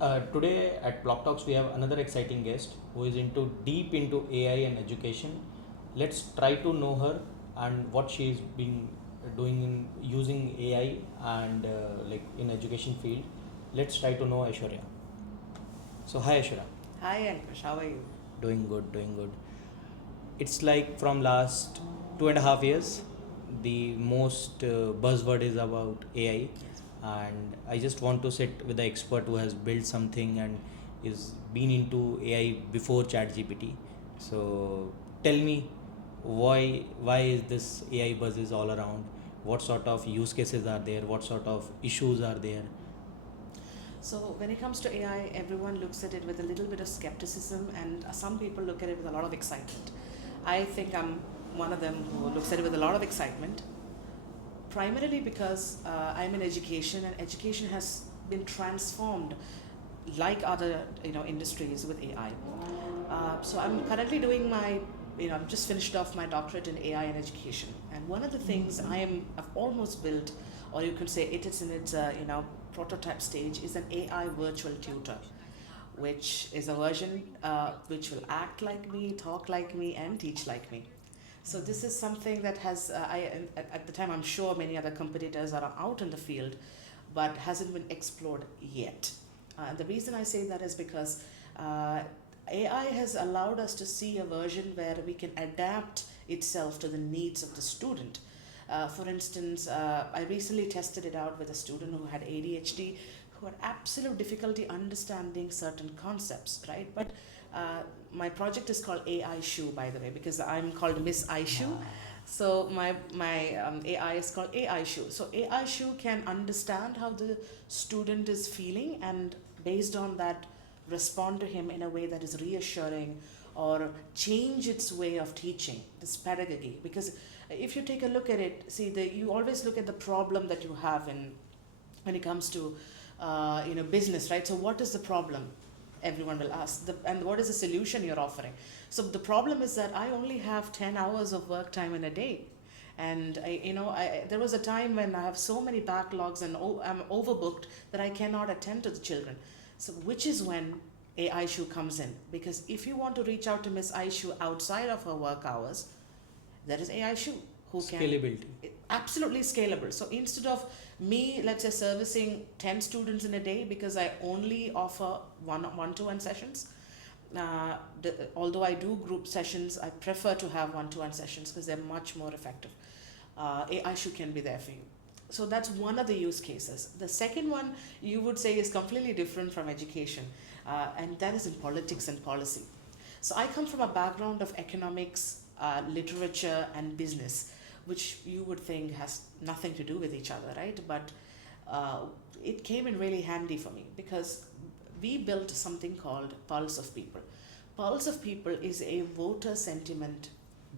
Today at BlockTalks we have another exciting guest who is deep into AI and education. Let's try to know her and what she's been doing in using AI and like in education field. Let's try to know Aiswarya. So hi Aiswarya. Hi Ankush, how are you? Doing good, doing good. It's like from last 2.5 years, the most buzzword is about AI, Yes. and I just want to sit with the expert who has built something and is been into AI before ChatGPT. So tell me why is this AI buzz is all around? What sort of use cases are there? What sort of issues are there? So when it comes to AI, everyone looks at it with a little bit of skepticism, and some people look at it with a lot of excitement. I think I'm one of them who looks at it with a lot of excitement, primarily because I'm in education, and education has been transformed like other industries with AI. So I'm currently doing I've just finished off my doctorate in AI in education, and one of the things I've almost built, or you could say it is in its prototype stage, is an AI virtual tutor, which is a version which will act like me, talk like me, and teach like me. So this is something that has at the time I'm sure many other competitors are out in the field, but hasn't been explored yet. And the reason I say that is because AI has allowed us to see a version where we can adapt itself to the needs of the student. For instance, I recently tested it out with a student who had ADHD, who had absolute difficulty understanding certain concepts, right? But my project is called AI Shoe, by the way, because I'm called Miss I Shoe. So my AI is called AI Shoe. So AI Shoe can understand how the student is feeling, and based on that, respond to him in a way that is reassuring, or change its way of teaching, this pedagogy. Because if you take a look at it, see, you always look at the problem that you have in when it comes to business, right? So what is the problem? Everyone will ask, and what is the solution you're offering? So the problem is that I only have 10 hours of work time in a day, and there was a time when I have so many backlogs and I'm overbooked that I cannot attend to the children. So which is when AI Shoe comes in, because if you want to reach out to Miss Aishu outside of her work hours, there is AI Shoe who can Scalability. absolutely scalable. So instead of me, let's say, servicing 10 students in a day, because I only offer one-to-one sessions, although I do group sessions, I prefer to have one-to-one sessions because they're much more effective. AI Shoe can be there for you. So that's one of the use cases. The second one you would say is completely different from education, and that is in politics and policy. So I come from a background of economics, literature, and business, which you would think has nothing to do with each other, right? But it came in really handy for me, because we built something called Pulse of People. Pulse of People is a voter sentiment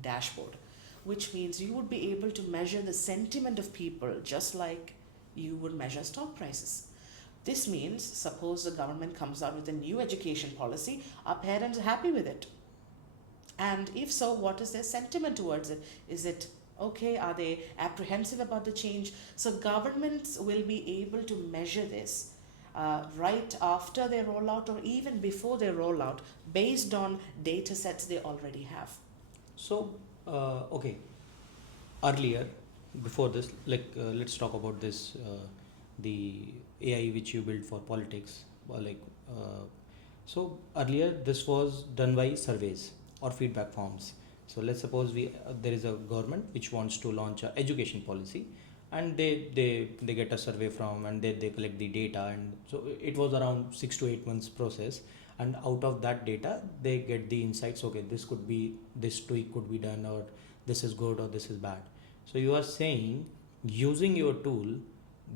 dashboard, which means you would be able to measure the sentiment of people just like you would measure stock prices. This means, suppose the government comes out with a new education policy, are parents happy with it? And if so, what is their sentiment towards it? Is it okay? Are they apprehensive about the change? So governments will be able to measure this right after they roll out, or even before they roll out, based on data sets they already have. So okay, earlier before this, let's talk about this the AI which you built for politics, so earlier this was done by surveys or feedback forms. So let's suppose there is a government which wants to launch a education policy, and they get a survey from, and they collect the data, and so it was around 6 to 8 months process, and out of that data they get the insights. Okay, this tweak could be done, or this is good or this is bad. So you are saying using your tool,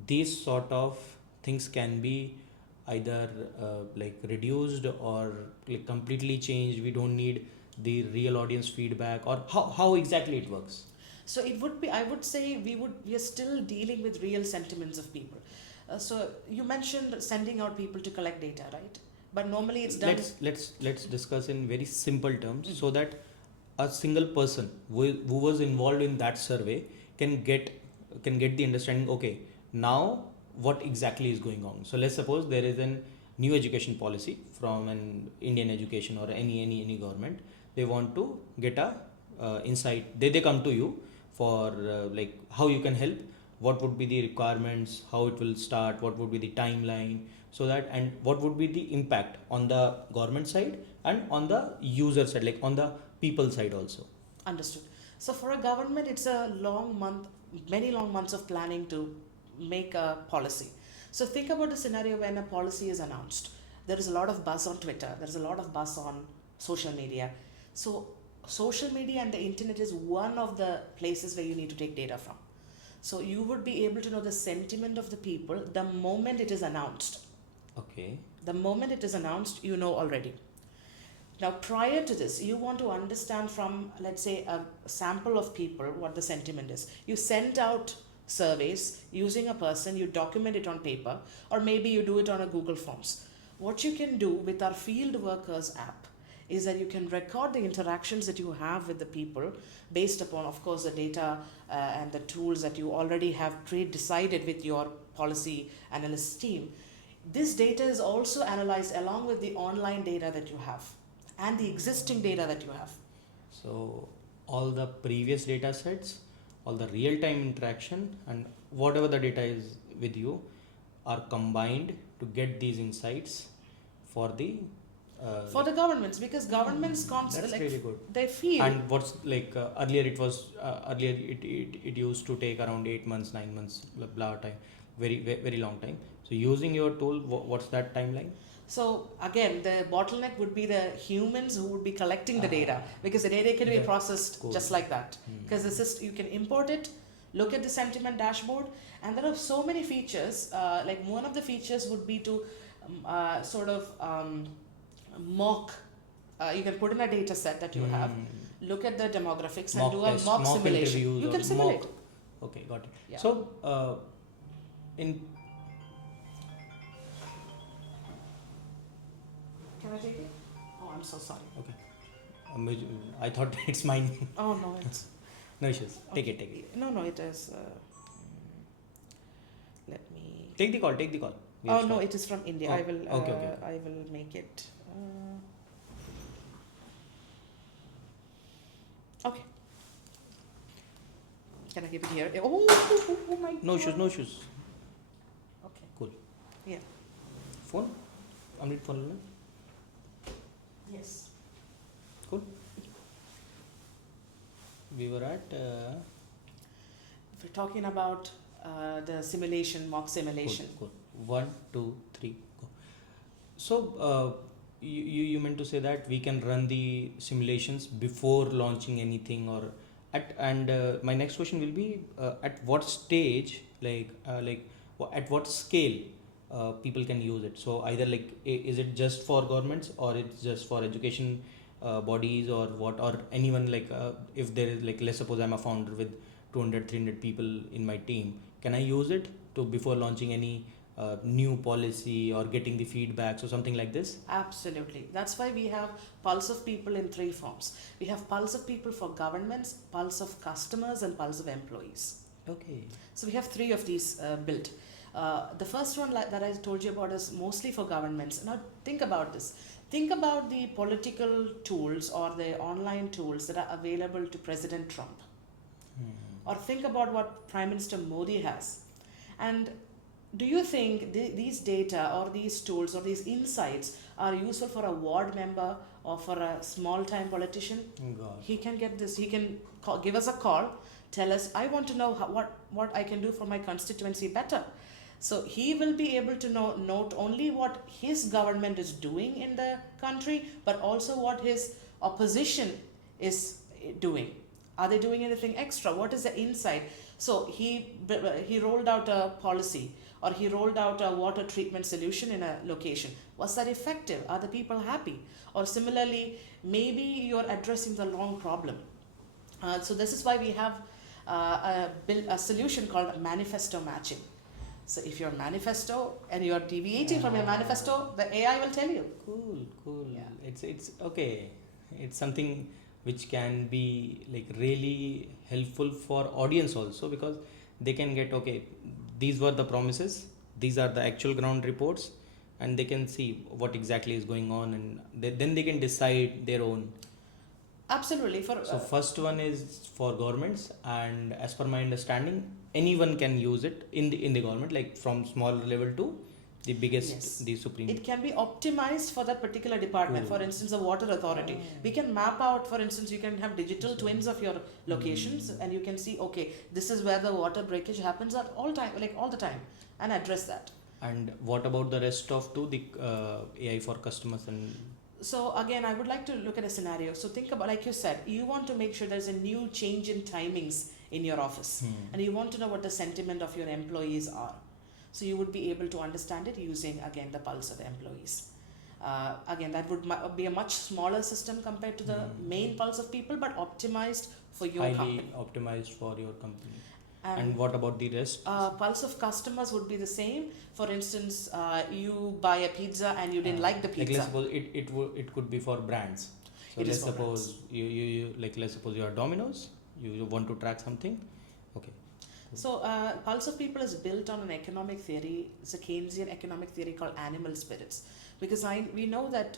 these sort of things can be either like reduced or like completely changed. We don't need the real audience feedback, or how exactly it works. So it would be, I would say, we are still dealing with real sentiments of people. So you mentioned sending out people to collect data, right? But normally it's done. Let's discuss in very simple terms, so that a single person who was involved in that survey can get the understanding. Okay, now what exactly is going on? So let's suppose there is an new education policy from an Indian education or any government, they want to get a insight. They come to you for like how you can help, what would be the requirements, how it will start, what would be the timeline, so that, and what would be the impact on the government side and on the user side, like on the people side also. Understood. So for a government, it's a many long months of planning to make a policy. So think about the scenario when a policy is announced. There is a lot of buzz on Twitter. There is a lot of buzz on social media. So social media and the internet is one of the places where you need to take data from. So you would be able to know the sentiment of the people the moment it is announced. Okay. The moment it is announced, you know already. Now, prior to this, you want to understand from, let's say, a sample of people what the sentiment is. You send out surveys using a person, you document it on paper, or maybe you do it on a Google Forms. What you can do with our Field Workers app is that you can record the interactions that you have with the people based upon, of course, the data and the tools that you already have pre-decided with your policy analyst team. This data is also analyzed along with the online data that you have and the existing data that you have. So all the previous data sets, all the real-time interaction, and whatever the data is with you are combined to get these insights for the Governments, because governments that's like really good. they feel. And what's like earlier it was earlier it used to take around 8 months, 9 months, blah time, very long time. So using your tool, what's that timeline? So again, the bottleneck would be the humans who would be collecting the data, because the data can be processed just like that. Because you can import it, look at the sentiment dashboard, and there are so many features. Like one of the features would be to mock. You can put in a data set that you have, look at the demographics, and do a mock simulation. You can simulate. Okay, got it. Yeah. So in Can I take it? Oh, I'm so sorry. okay, I thought it's mine. Oh no, it's No issues. okay. Take it. No, it is. Let me. Take the call. We Oh have no, stopped. it is from India. Oh, I will. okay. I will make it. Okay. Can I give it here? Oh my God. No issues. Okay. Cool. Yeah. Phone? Amrit phone. Yes. Cool. We were at. If we're talking about the simulation, mock simulation. Cool. 1, 2, 3, go. So you meant to say that we can run the simulations before launching anything, or and my next question will be at what stage, at what scale people can use it. So either like is it just for governments, or it's just for education bodies, or what, or anyone, like if there is, like, let's suppose I'm a founder with 200 300 people in my team, can I use it to before launching any new policy or getting the feedbacks or something like this? Absolutely. That's why we have pulse of people in 3 forms. We have pulse of people for governments, pulse of customers, and pulse of employees. Okay. So we have 3 of these built. The first one that I told you about is mostly for governments. Now think about this. Think about the political tools or the online tools that are available to President Trump. Or think about what Prime Minister Modi has. And do you think these data or these tools or these insights are useful for a ward member or for a small-time politician? God. He can get this. He can give us a call, tell us, I want to know what I can do for my constituency better. So he will be able to know not only what his government is doing in the country, but also what his opposition is doing. Are they doing anything extra? What is the insight? So he rolled out a policy, or he rolled out a water treatment solution in a location. Was that effective? Are the people happy? Or similarly, maybe you're addressing the wrong problem. So this is why we have a solution called manifesto matching. So if your manifesto and you're deviating from your manifesto, the AI will tell you. Cool. Yeah. It's okay. It's something which can be like really helpful for audience also, because they can get, okay, these were the promises, these are the actual ground reports, and they can see what exactly is going on, and then they can decide their own. Absolutely. So first one is for governments, and as per my understanding, anyone can use it in the government, like from small level to the biggest, Yes. the supreme. It can be optimized for that particular department. Cool. For instance, the water authority. We can map out, for instance, you can have digital twins of your locations, and you can see, okay, this is where the water breakage happens at all time, like all the time, and address that. And what about the rest of the AI for customers and So again, I would like to look at a scenario. So think about, like you said, you want to make sure there's a new change in timings in your office, and you want to know what the sentiment of your employees are. So you would be able to understand it using, again, the pulse of employees. Again, that would be a much smaller system compared to the main pulse of people, but optimized for your highly company. optimized for your company. And what about the rest? Pulse of customers would be the same. For instance, you buy a pizza and you didn't like the Like pizza. let's suppose it could be for brands. So It is let's for suppose you like let's suppose you are Domino's. You want to track something. Okay. So, Pulse of People is built on an economic theory. It's a Keynesian economic theory called animal spirits. Because we know that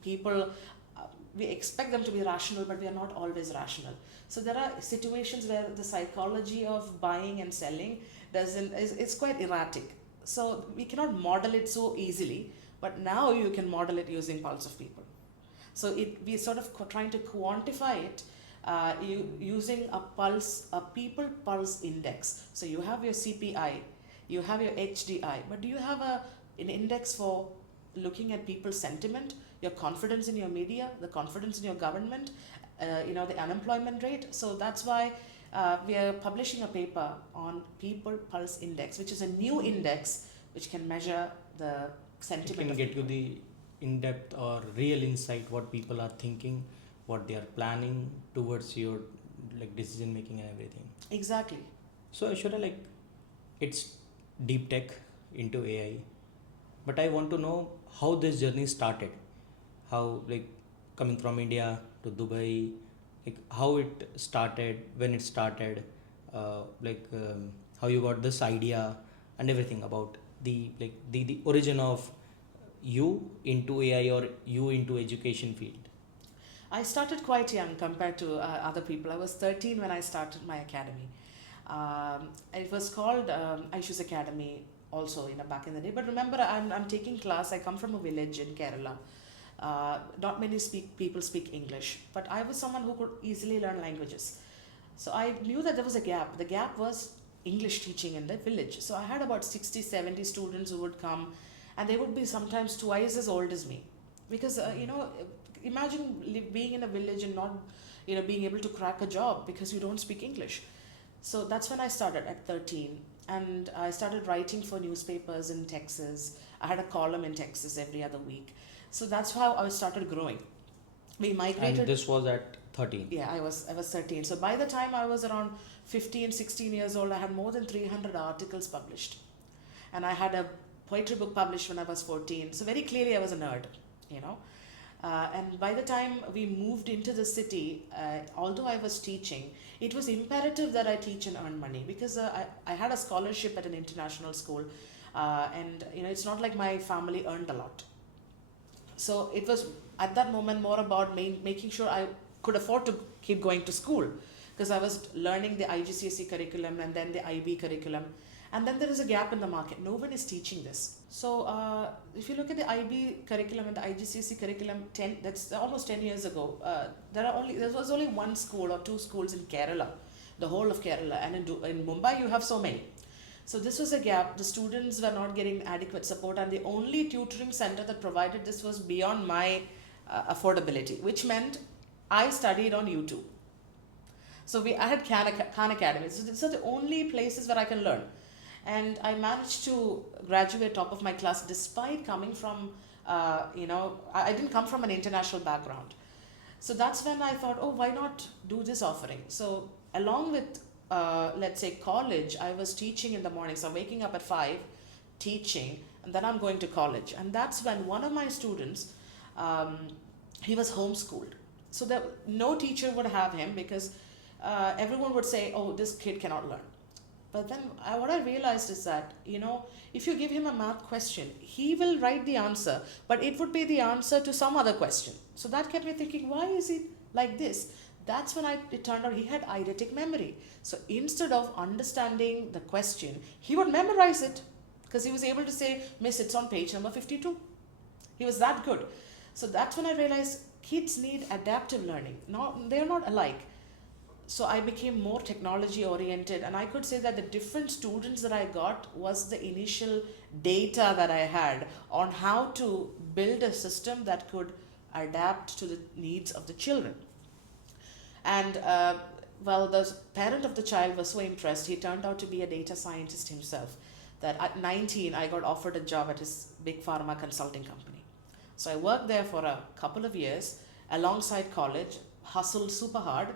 people, we expect them to be rational, but we are not always rational. So there are situations where the psychology of buying and selling it's quite erratic. So we cannot model it so easily, but now you can model it using Pulse of People. So we sort of trying to quantify it using a people pulse index. So you have your CPI, you have your HDI, but do you have an index for looking at people's sentiment, your confidence in your media, the confidence in your government, the unemployment rate? So that's why we are publishing a paper on people pulse index, which is a new index which can measure the sentiment. It can get you the in-depth or real insight what people are thinking, what they are planning towards your like decision making and everything. Exactly. So Aishwarya, like it's deep tech into AI, but I want to know how this journey started. How like coming from India to Dubai, like how it started, when it started, how you got this idea and everything about the origin of you into AI or you into education field. I started quite young compared to other people. I was 13 when I started my academy. It was called Aishu's Academy also, back in the day. But remember, I'm taking class. I come from a village in Kerala. Not many people speak English, but I was someone who could easily learn languages. So I knew that there was a gap. The gap was English teaching in the village. So I had about 60, 70 students who would come, and they would be sometimes twice as old as me. Because, imagine being in a village and not, being able to crack a job because you don't speak English. So that's when I started at 13. And I started writing for newspapers in Texas. I had a column in Texas every other week. So that's how I started growing. We migrated. And this was at 13. Yeah, I was 13. So by the time I was around 15, 16 years old, I had more than 300 articles published. And I had a poetry book published when I was 14. So very clearly I was a nerd, and by the time we moved into the city, although I was teaching, it was imperative that I teach and earn money because I had a scholarship at an international school, and it's not like my family earned a lot. So it was at that moment more about making sure I could afford to keep going to school because I was learning the IGCSE curriculum and then the IB curriculum. And then there is a gap in the market. No one is teaching this. So if you look at the IB curriculum and the IGCSE curriculum, that's almost 10 years ago. There was only one school or two schools in Kerala, the whole of Kerala. And in Mumbai, you have so many. So this was a gap. The students were not getting adequate support. And the only tutoring center that provided this was beyond my affordability, which meant I studied on YouTube. So I had Khan Academy. So these are the only places where I can learn. And I managed to graduate top of my class despite coming from, I didn't come from an international background. So that's when I thought, why not do this offering? So along with, let's say, college, I was teaching in the morning. So waking up at 5, teaching, and then I'm going to college. And that's when one of my students, he was homeschooled. So no teacher would have him because everyone would say, this kid cannot learn. But then what I realized is that, if you give him a math question, he will write the answer, but it would be the answer to some other question. So that kept me thinking, why is he like this? That's when it turned out he had eidetic memory. So instead of understanding the question, he would memorize it because he was able to say, Miss, it's on page number 52. He was that good. So that's when I realized kids need adaptive learning. They're not alike. So I became more technology oriented, and I could say that the different students that I got was the initial data that I had on how to build a system that could adapt to the needs of the children. And the parent of the child was so impressed, he turned out to be a data scientist himself. That at 19, I got offered a job at his big pharma consulting company. So I worked there for a couple of years alongside college, hustled super hard,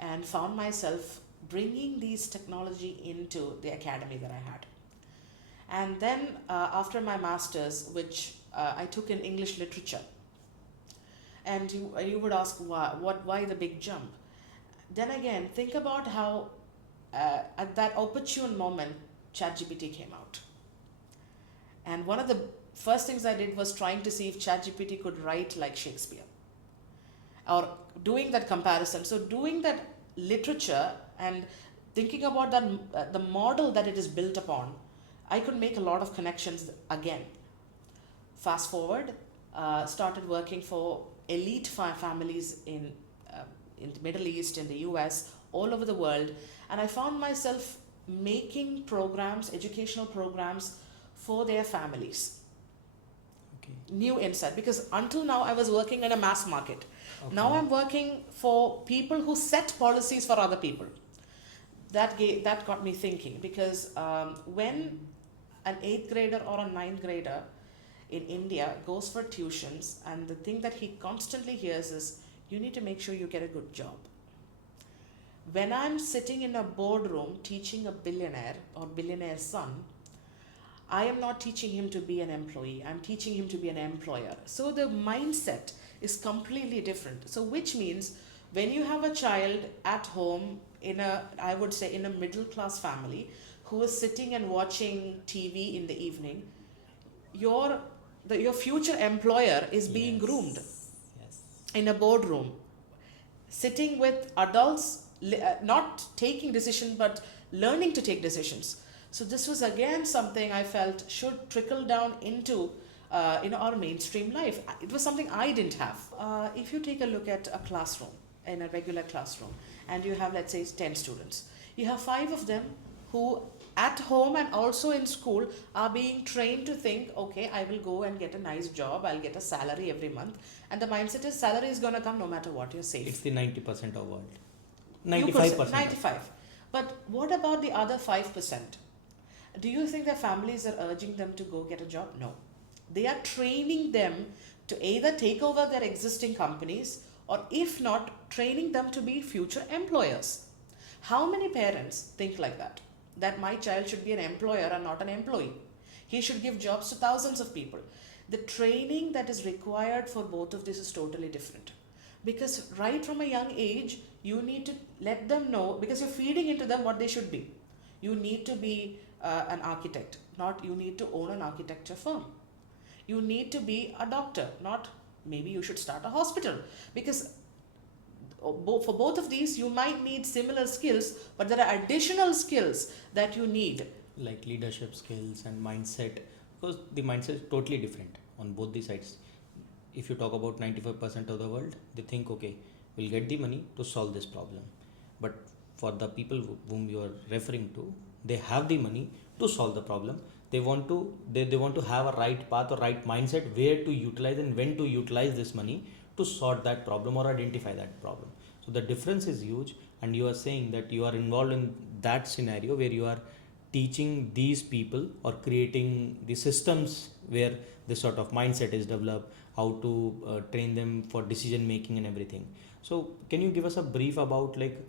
and found myself bringing these technology into the academy that I had. And then after my master's, which I took in English literature, and you would ask why the big jump? Then again, think about how at that opportune moment, ChatGPT came out. And one of the first things I did was trying to see if ChatGPT could write like Shakespeare, or doing that comparison. So doing that literature and thinking about the model that it is built upon, I could make a lot of connections again. Fast forward, started working for elite families in the Middle East, in the US, all over the world, and I found myself making programs, educational programs for their families. Okay. New insight, because until now I was working in a mass market. Okay. Now I'm working for people who set policies for other people. That got me thinking, because when an 8th grader or a 9th grader in India goes for tuitions, and the thing that he constantly hears is, you need to make sure you get a good job. When I'm sitting in a boardroom teaching a billionaire or billionaire's son, I am not teaching him to be an employee, I'm teaching him to be an employer. So the mindset is completely different. So which means when you have a child at home I would say in a middle class family who is sitting and watching TV in the evening, your future employer is being groomed. Yes. In a boardroom, sitting with adults, not taking decisions but learning to take decisions. So this was again something I felt should trickle down into our mainstream life. It was something I didn't have. If you take a look at a classroom, in a regular classroom, and you have, let's say, 10 students, you have 5 of them who at home and also in school are being trained to think, okay, I will go and get a nice job, I'll get a salary every month, and the mindset is salary is going to come no matter what, you're safe. It's the 90% of world. 95%. 95. But what about the other 5%? Do you think their families are urging them to go get a job? No. They are training them to either take over their existing companies, or if not, training them to be future employers. How many parents think like that? That my child should be an employer and not an employee. He should give jobs to thousands of people. The training that is required for both of this is totally different. Because right from a young age, you need to let them know, because you're feeding into them what they should be. You need to be an architect, not you need to own an architecture firm. You need to be a doctor, not maybe you should start a hospital. Because for both of these, you might need similar skills, but there are additional skills that you need. Like leadership skills and mindset, because the mindset is totally different on both the sides. If you talk about 95% of the world, they think, okay, we'll get the money to solve this problem. But for the people whom you are referring to, they have the money to solve the problem. They want to have a right path or right mindset where to utilize and when to utilize this money to sort that problem or identify that problem. So the difference is huge, and you are saying that you are involved in that scenario where you are teaching these people or creating the systems where this sort of mindset is developed, how to train them for decision making and everything. So can you give us a brief about like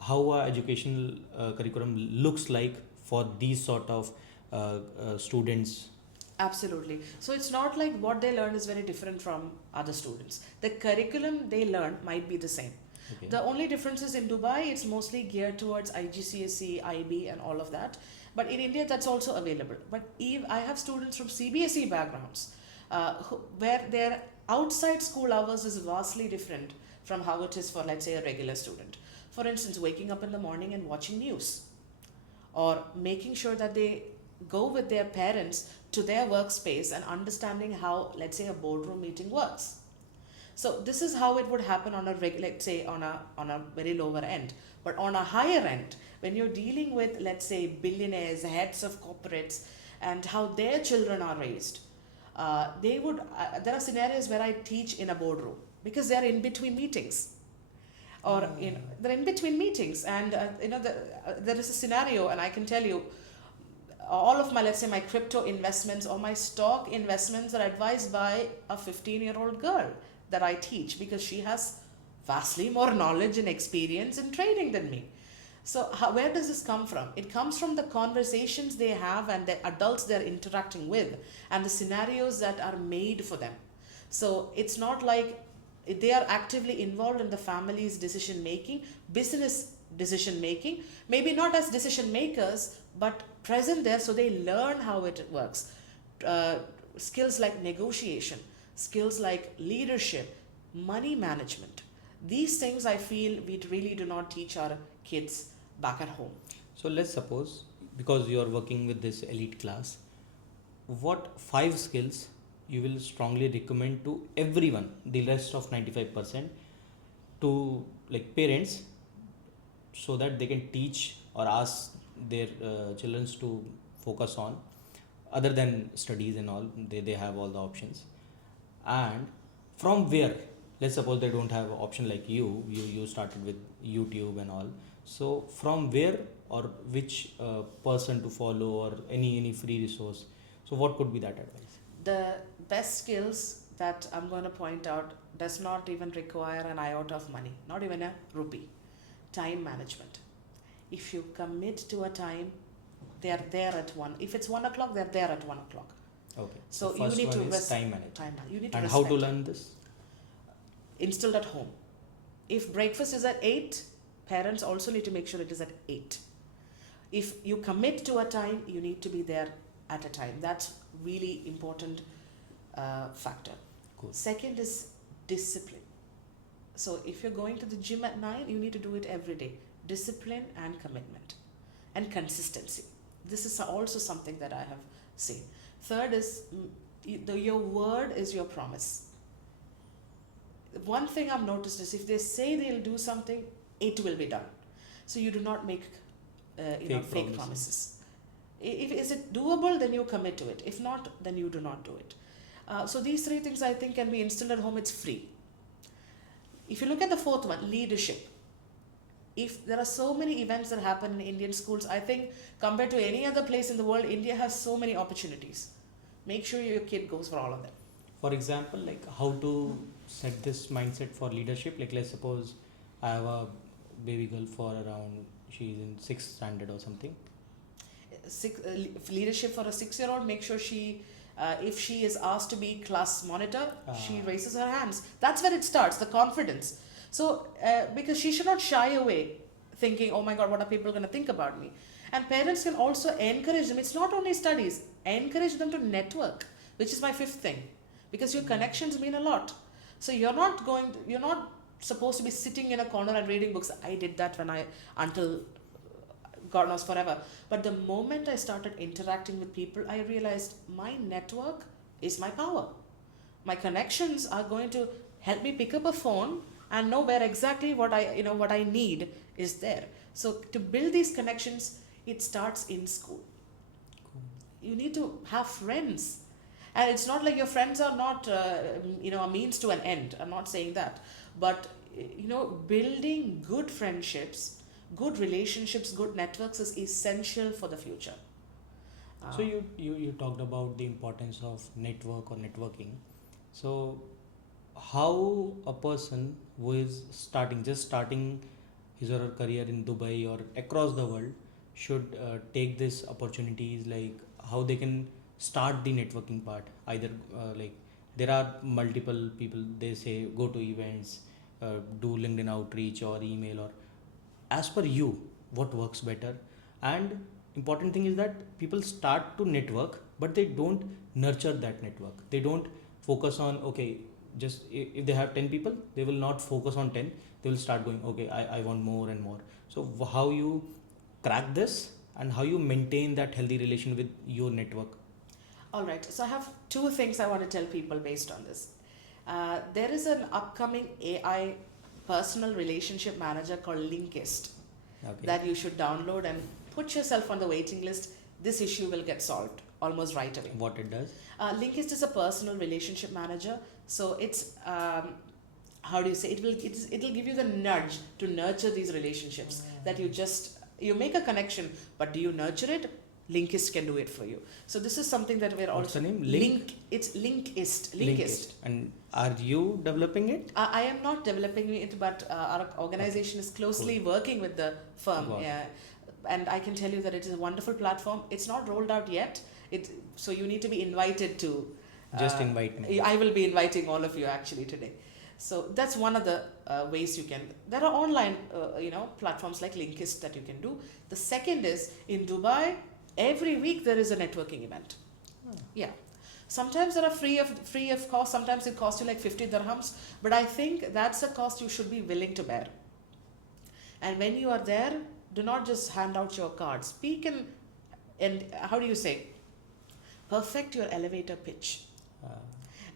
how our educational curriculum looks like for these sort of students? Absolutely. So it's not like what they learn is very different from other students. The curriculum they learn might be the same. Okay. The only difference is in Dubai, it's mostly geared towards IGCSE, IB, and all of that. But in India, that's also available. But I have students from CBSE backgrounds where their outside school hours is vastly different from how it is for, let's say, a regular student. For instance, waking up in the morning and watching news, or making sure that they go with their parents to their workspace and understanding how, let's say, a boardroom meeting works. So this is how it would happen on a let's say on a very lower end. But on a higher end, when you're dealing with, let's say, billionaires, heads of corporates, and how their children are raised, they would. There are scenarios where I teach in a boardroom because they are in between meetings, or they're in between meetings, and there is a scenario, and I can tell you, all of my, let's say, my crypto investments or my stock investments are advised by a 15-year-old girl that I teach, because she has vastly more knowledge and experience in trading than me. So where does this come from? It comes from the conversations they have and the adults they're interacting with, and the scenarios that are made for them. So it's not like they are actively involved in the family's decision making, business decision making, maybe not as decision makers, but present there, so they learn how it works. Skills like negotiation, skills like leadership, money management. These things I feel we really do not teach our kids back at home. So let's suppose, because you are working with this elite class, what 5 skills you will strongly recommend to everyone, the rest of 95%, to like parents, so that they can teach or ask their children to focus on, other than studies and all, they have all the options. And from where, let's suppose they don't have an option like you started with YouTube and all, so from where or which person to follow, or any free resource, so what could be that advice? The best skills that I'm going to point out does not even require an iota of money, not even a rupee. Time management. If you commit to a time, they are there at 1. If it's 1 o'clock, they're there at 1 o'clock. Okay. So the you first need to one is time management. You need to And how respect to it. learn this? Instilled at home. If breakfast is at 8, parents also need to make sure it is at 8. If you commit to a time, you need to be there at a time. That's really important factor. Cool. Second is discipline. So if you're going to the gym at 9, you need to do it every day. Discipline and commitment and consistency. This is also something that I have seen. Third is your word is your promise. One thing I've noticed is if they say they'll do something, it will be done. So you do not make fake promises. If is it doable, then you commit to it. If not, then you do not do it. So these 3 things I think can be instilled at home. It's free. If you look at the 4th one, leadership. If there are so many events that happen in Indian schools, I think compared to any other place in the world, India has so many opportunities. Make sure your kid goes for all of them. For example, like how to set this mindset for leadership. Like let's suppose I have a baby girl for around, she's in 6th standard or something. Leadership for a 6-year-old, make sure she, if she is asked to be class monitor, she raises her hands. That's where it starts, the confidence. So, because she should not shy away thinking, oh my God, what are people going to think about me? And parents can also encourage them. It's not only studies, encourage them to network, which is my 5th thing, because your connections mean a lot. So you're not supposed to be sitting in a corner and reading books. I did that until God knows forever. But the moment I started interacting with people, I realized my network is my power. My connections are going to help me pick up a phone and know where exactly what I need is there. So to build these connections, it starts in school. Cool. You need to have friends. And it's not like your friends are not, a means to an end. I'm not saying that. But, building good friendships, good relationships, good networks is essential for the future. So you talked about the importance of network or networking. So how a person who is just starting his or her career in Dubai or across the world should take these opportunities, like how they can start the networking part? Either like there are multiple people, they say go to events, do LinkedIn outreach or email, or as per you what works better. And important thing is that people start to network, but they don't nurture that network. They don't focus on, okay, just if they have 10 people, they will not focus on 10. They will start going, okay, I want more and more. So how you crack this, and how you maintain that healthy relation with your network? All right, so I have two things I want to tell people based on this. There is an upcoming AI personal relationship manager called Linkist Okay. that you should download and put yourself on the waiting list. This issue will get solved almost right away. What it does? Linkist is a personal relationship manager. So it's how do you say, it'll give you the nudge to nurture these relationships that you make a connection, but do you nurture it? Linkist can do it for you. So this is something that we're What's also the name? It's Linkist. And are you developing it? I am not developing it, but our organization is closely working with the firm. Got it. And I can tell you that it is a wonderful platform. It's not rolled out yet. So you need to be invited to. Just invite me. I will be inviting all of you actually today. So that's one of the ways you can. There are online, platforms like Linkist that you can do. The second is in Dubai. Every week there is a networking event. Yeah. Sometimes they are free of cost. Sometimes it costs you like 50 dirhams. But I think that's a cost you should be willing to bear. And when you are there, do not just hand out your cards. Speak and how do you say? Perfect your elevator pitch.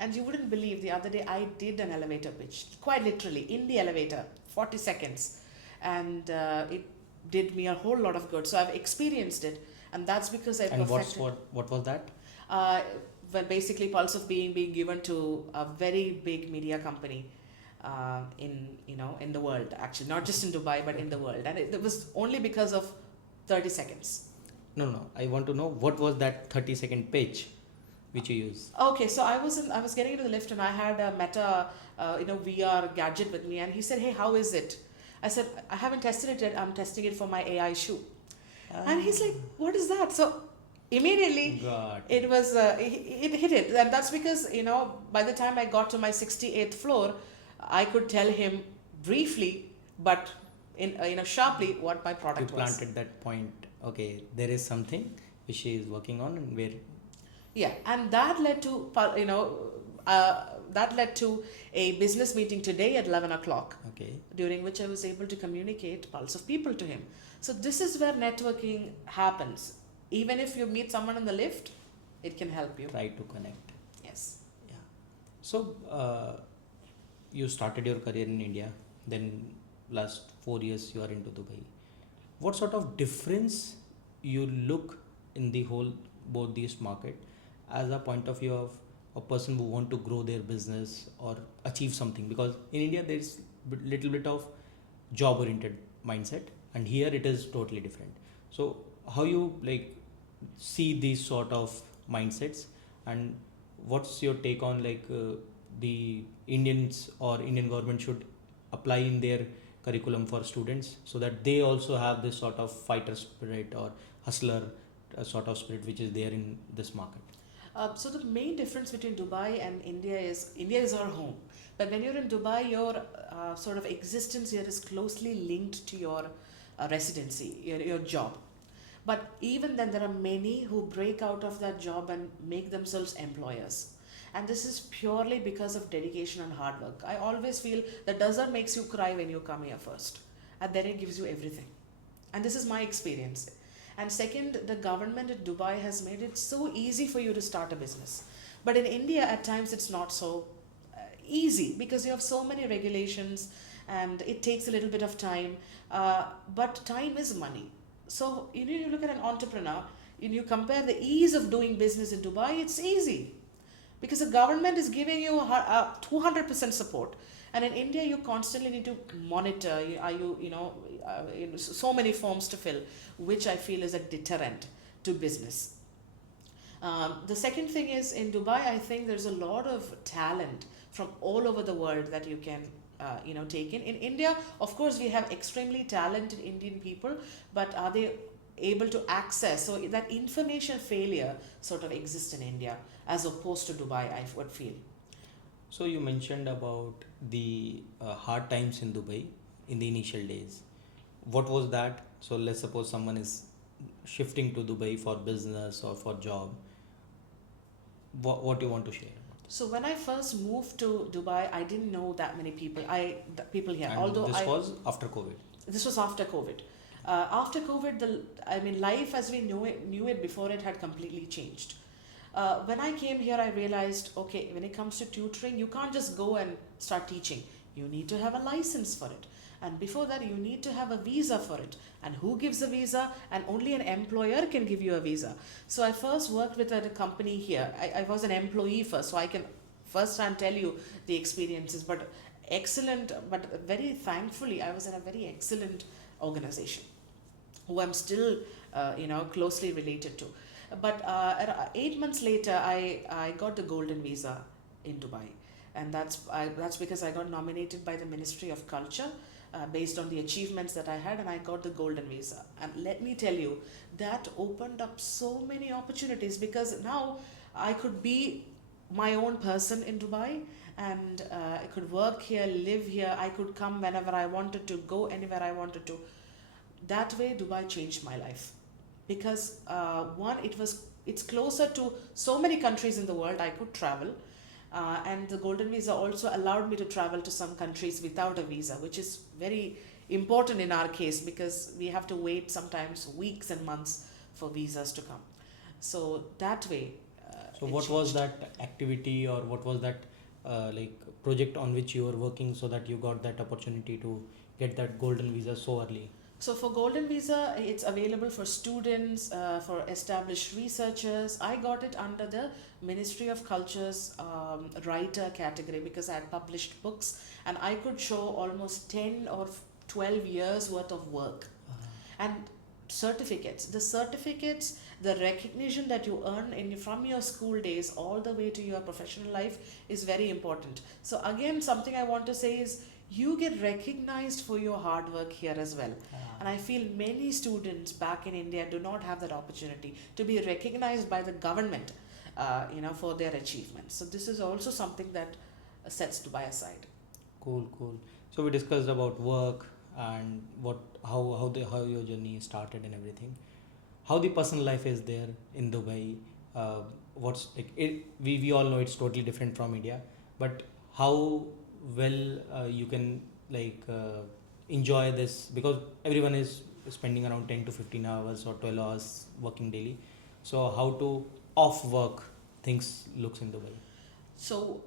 And you wouldn't believe, the other day I did an elevator pitch, quite literally, in the elevator, 40 seconds. And it did me a whole lot of good. So I've experienced it. And that's because I perfected. And what was that? Well, basically pulse of being given to a very big media company in the world, actually, not just in Dubai, but in the world. And it was only because of 30 seconds. No. I want to know, what was that 30-second pitch which you use? Okay, so I was getting into the lift and I had a Meta, VR gadget with me, and he said, "Hey, how is it?" I said, "I haven't tested it yet. I'm testing it for my AI shoe." And he's like, "What is that?" So immediately it was it hit it, and that's because by the time I got to my 68th floor, I could tell him briefly, but sharply, what my product was. You planted that point. Okay, there is something which she is working on, and where. Yeah, and that led to a business meeting today at 11 o'clock. Okay. During which I was able to communicate pulse of people to him. So this is where networking happens. Even if you meet someone in the lift, it can help you. Try to connect. Yes. Yeah. So you started your career in India, then last 4 years you are into Dubai. What sort of difference you look in the whole both these market, as a point of view of a person who want to grow their business or achieve something? Because in India there is little bit of job oriented mindset, and here it is totally different. So how you see these sort of mindsets, and what's your take on the Indians or Indian government should apply in their curriculum for students, so that they also have this sort of fighter spirit or hustler sort of spirit which is there in this market? So the main difference between Dubai and India is our home. But when you're in Dubai, your sort of existence here is closely linked to your residency, your job. But even then, there are many who break out of that job and make themselves employers. And this is purely because of dedication and hard work. I always feel the desert makes you cry when you come here first, and then it gives you everything. And this is my experience. And second, the government in Dubai has made it so easy for you to start a business. But in India, at times, it's not so easy because you have so many regulations and it takes a little bit of time. But time is money. So you look at an entrepreneur, and you compare the ease of doing business in Dubai, it's easy. Because the government is giving you 200% support. And in India, you constantly need to monitor. So many forms to fill, which I feel is a deterrent to business. The second thing is, in Dubai, I think there's a lot of talent from all over the world that you can take in. In India, of course, we have extremely talented Indian people, but are they able to access? So that information failure sort of exists in India as opposed to Dubai, I would feel. So you mentioned about the hard times in Dubai in the initial days. What was that? So let's suppose someone is shifting to Dubai for business or for job. What you want to share about So when I first moved to Dubai, I didn't know that many people. People here, that? And although this was after COVID. this was after COVID. After COVID, life as we knew it before it had completely changed. When I came here, I realized, okay, when it comes to tutoring, you can't just go and start teaching. You need to have a license for it. And before that, you need to have a visa for it. And who gives a visa? And only an employer can give you a visa. So I first worked with a company here. I was an employee first, so I can first hand tell you the experiences. But excellent, but very thankfully, I was in a very excellent organization who I'm still, closely related to. But 8 months later, I got the golden visa in Dubai, and that's because I got nominated by the Ministry of Culture based on the achievements that I had, and I got the golden visa. And let me tell you, that opened up so many opportunities because now I could be my own person in Dubai, and I could work here, live here. I could come whenever I wanted to, go anywhere I wanted to. That way, Dubai changed my life because one, it's closer to so many countries in the world. I could travel, and the golden visa also allowed me to travel to some countries without a visa, which is very important in our case because we have to wait sometimes weeks and months for visas to come. So that way. So what was that activity or what was that like project on which you were working so that you got that opportunity to get that golden visa so early? So for golden visa, it's available for students, for established researchers. I got it under the Ministry of Culture's writer category because I had published books and I could show almost 10 or 12 years worth of work. And certificates. The certificates, the recognition that you earn from your school days all the way to your professional life is very important. So again, something I want to say is you get recognized for your hard work here as well. And I feel many students back in India do not have that opportunity to be recognized by the government, for their achievements. So this is also something that sets Dubai aside. Cool. So we discussed about work and how your journey started and everything. How the personal life is there in Dubai. What's like it? We all know it's totally different from India, but how well you can enjoy this because everyone is spending around 10 to 15 hours or 12 hours working daily. So how to off work things looks in Dubai? So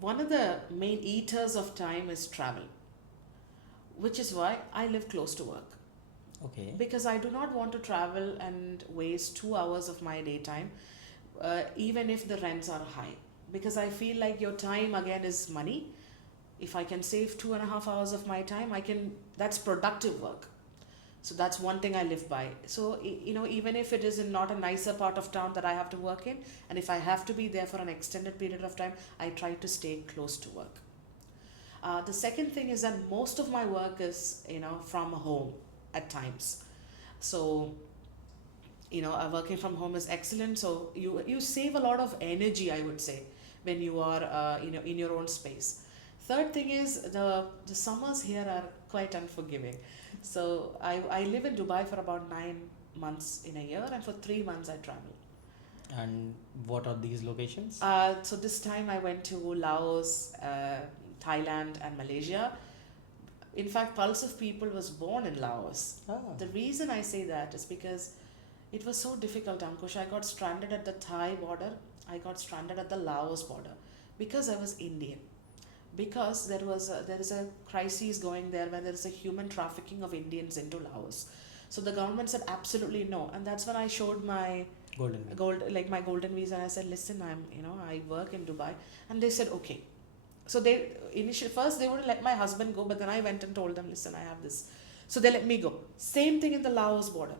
one of the main eaters of time is travel, which is why I live close to work. Okay. Because I do not want to travel and waste 2 hours of my daytime, even if the rents are high. Because I feel like your time again is money. If I can save 2.5 hours of my time, that's productive work. So that's one thing I live by. So, even if it is in not a nicer part of town that I have to work in, and if I have to be there for an extended period of time, I try to stay close to work. The second thing is that most of my work is, from home at times. So, working from home is excellent. So you save a lot of energy, I would say, when you are, in your own space. Third thing is the summers here are quite unforgiving. So I live in Dubai for about 9 months in a year, and for 3 months I travel. And what are these locations? So this time I went to Laos, Thailand and Malaysia. In fact, Pulse of People was born in Laos. The reason I say that is because it was so difficult, Ankush. I got stranded at the Thai border. I got stranded at the Laos border because I was Indian. Because there is a crisis going there where there is a human trafficking of Indians into Laos. So the government said absolutely no, and that's when I showed my my golden visa. And I said, listen, I work in Dubai, and they said okay. So they first they wouldn't let my husband go, but then I went and told them, listen, I have this. So they let me go. Same thing in the Laos border,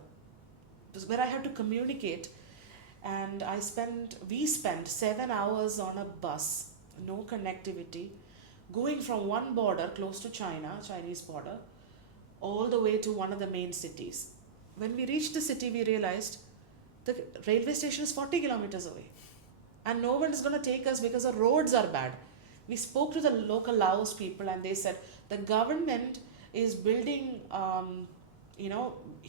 where I had to communicate, and we spent 7 hours on a bus, no connectivity, going from one border close to Chinese border, all the way to one of the main cities. When we reached the city, we realized the railway station is 40 kilometers away, and no one is going to take us because the roads are bad. we spoke to the local Laos people, and they said the government is building,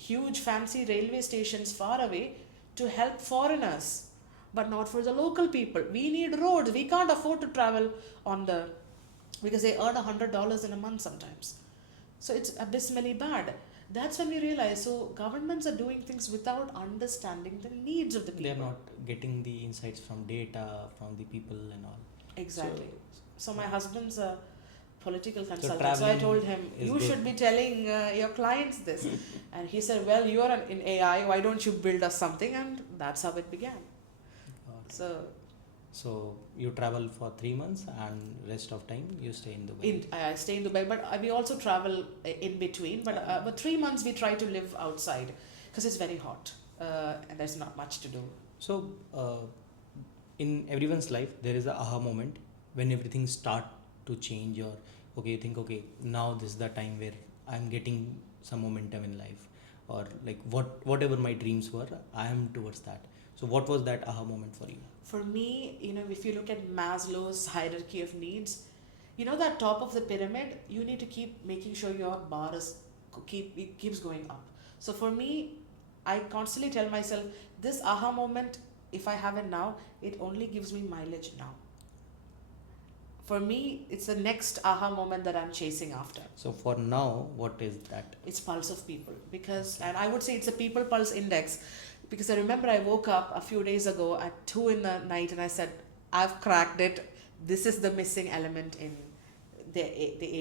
huge fancy railway stations far away to help foreigners, but not for the local people. We need roads. We can't afford to travel on the, because they earn $100 in a month sometimes. So it's abysmally bad. That's when we realize, so governments are doing things without understanding the needs of the people. They are not getting the insights from data, from the people and all. Exactly. So my husband's a political So consultant. So I traveling told him, is you good. should be telling your clients this. And he said, well, you are in AI. Why don't you build us something? And that's how it began. So you travel for 3 months and rest of time you stay in Dubai. I stay in Dubai, but we also travel in between. But 3 months we try to live outside because it's very hot and there's not much to do. So in everyone's life there is a aha moment when everything start to change, or okay, you think, okay, now this is the time where I'm getting some momentum in life, or like whatever my dreams were, I am towards that. So what was that aha moment for you? For me, if you look at Maslow's hierarchy of needs, that top of the pyramid, you need to keep making sure your bar keeps going up. So for me, I constantly tell myself, this aha moment, if I have it now, it only gives me mileage now. For me, it's the next aha moment that I'm chasing after. So for now, what is that? It's pulse of people, and I would say it's a people pulse index, because I remember I woke up a few days ago at 2 in the night and I said, I've cracked it. This is the missing element in the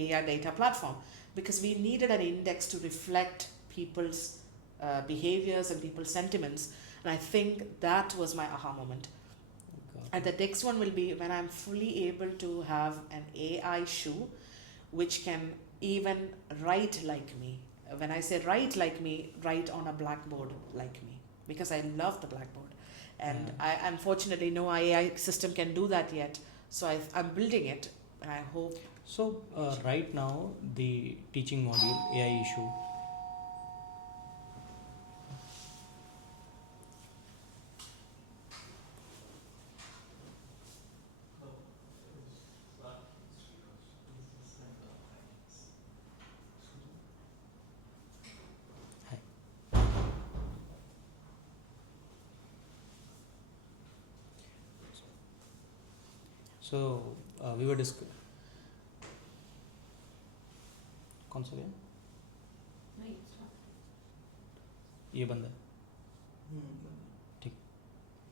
AI data platform, because we needed an index to reflect people's behaviors and people's sentiments. And I think that was my aha moment. And the next one will be when I'm fully able to have an AI shoe which can even write like me. When I say write like me, write on a blackboard like me, because I love the blackboard. And I unfortunately no AI system can do that yet. So I'm building it, and I hope. So right now the teaching module AI issue. So we were discussing. कौन सा गया? नहीं, ये बंदा ठीक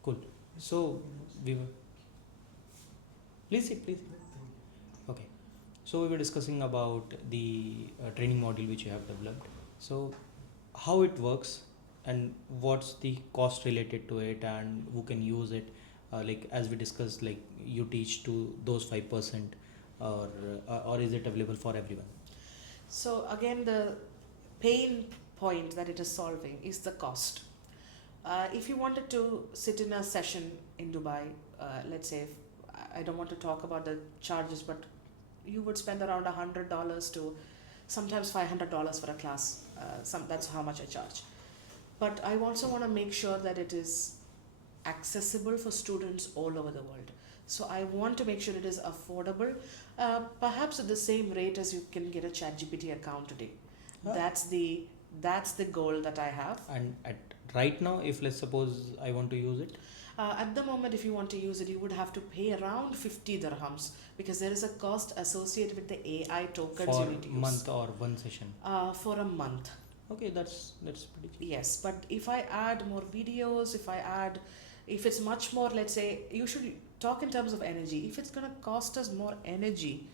cool. So we were please okay. So we were discussing about the training module which you have developed. So how it works and what's the cost related to it and who can use it, like as we discussed, like you teach to those 5%, or is it available for everyone? So again, the pain point that it is solving is the cost. If you wanted to sit in a session in Dubai, let's say, I don't want to talk about the charges, but you would spend around $100 to sometimes $500 for a class. That's how much I charge. But I also want to make sure that it is accessible for students all over the world. So I want to make sure it is affordable, perhaps at the same rate as you can get a ChatGPT account today. That's the goal that I have. And right now, if let's suppose I want to use it, at the moment, if you want to use it, you would have to pay around 50 dirhams, because there is a cost associated with the AI tokens for you need to use. month or one session? For a month. Okay, that's pretty cheap. Yes, but if I add more videos, if it's much more, let's say, you should talk in terms of energy. If it's going to cost us more energy,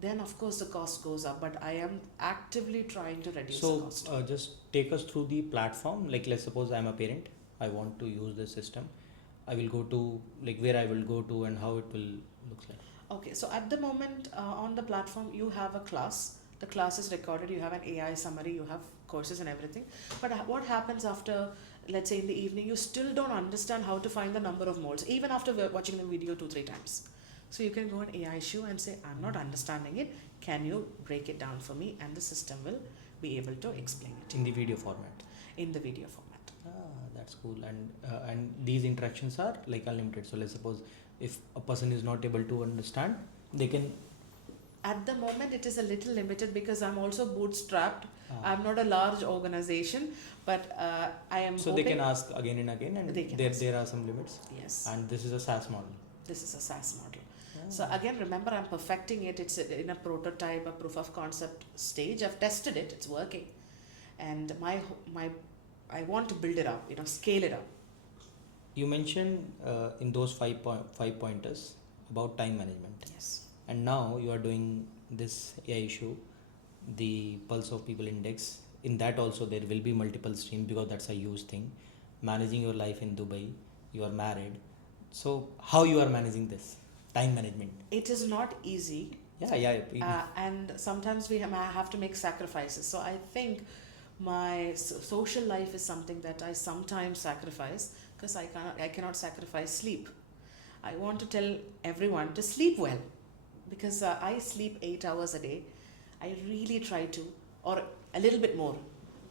then of course the cost goes up, but I am actively trying to reduce the cost. So just take us through the platform. Like let's suppose I'm a parent, I want to use this system. I will go to, like, where I will go to and how it will look like. Okay, so at the moment on the platform you have a class. The class is recorded, you have an AI summary, you have courses and everything. But what happens after, let's say in the evening, you still don't understand how to find the number of moles, even after watching the video 2-3 times. So you can go on AI issue and say, I'm not understanding it. Can you break it down for me? And the system will be able to explain it. In the video format? In the video format. That's cool. And these interactions are like unlimited. So let's suppose if a person is not able to understand, they can. At the moment, it is a little limited because I'm also bootstrapped. Ah. I'm not a large organization, but I am So hoping they can ask again and again, and they can ask. there are some limits. Yes, And this is a SaaS model. this is a SaaS model. Ah. So again, remember, I'm perfecting it. It's in a prototype, a proof of concept stage. I've tested it. It's working, and I want to build it up. Scale it up. You mentioned in those five pointers about time management, Yes. and now you are doing this AI issue, the Pulse of People Index. In that also there will be multiple streams because that's a huge thing. Managing your life in Dubai, you are married. So how you are managing this time management? It is not easy. Yeah. And sometimes I have to make sacrifices. So I think my social life is something that I sometimes sacrifice because I cannot sacrifice sleep. I want to tell everyone to sleep well because I sleep 8 hours a day. I really try to, or a little bit more,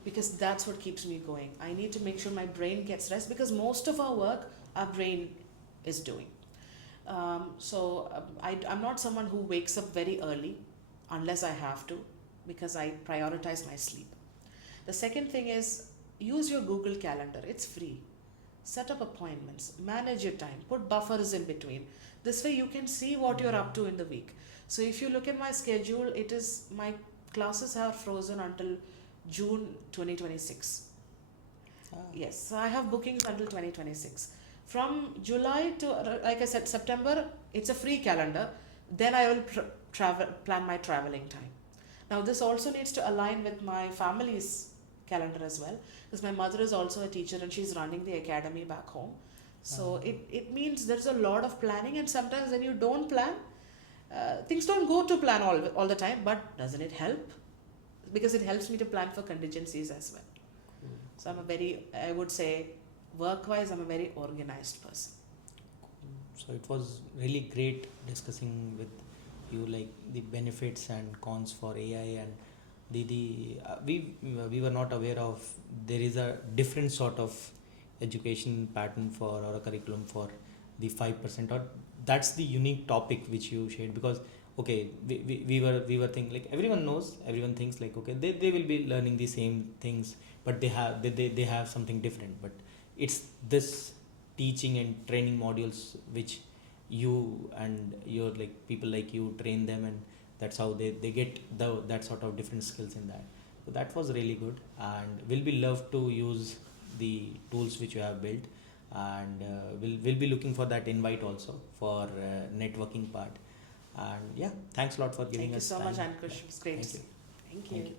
because that's what keeps me going. I need to make sure my brain gets rest because most of our work our brain is doing. I'm not someone who wakes up very early unless I have to, because I prioritize my sleep. The second thing is use your Google Calendar. It's free. Set up appointments, manage your time, put buffers in between. This way you can see what you're up to in the week. So if you look at my schedule, my classes are frozen until June 2026. Yes, so I have bookings until 2026. From July to, like I said, September, it's a free calendar. Then I will plan my traveling time. Now this also needs to align with my family's calendar as well, because my mother is also a teacher and she's running the academy back home. So it means there's a lot of planning, and sometimes when you don't plan, things don't go to plan all the time, but doesn't it help? Because it helps me to plan for contingencies as well. So I would say, work-wise, I'm a very organized person. So it was really great discussing with you, like the benefits and cons for AI, and we were not aware of there is a different sort of education pattern for, or a curriculum for the 5%, or that's the unique topic which you shared. Because okay, we were thinking, like everyone thinks like, okay, they will be learning the same things, but they have something different. But it's this teaching and training modules which you and your like people like you train them, and that's how they get that sort of different skills in that. So that was really good, and we'll be love to use the tools which you have built, and we'll be looking for that invite also for networking part. And yeah, thanks a lot for giving us Thank you so time. much, Ankush. It was great. Thank you. Thank you. Thank you.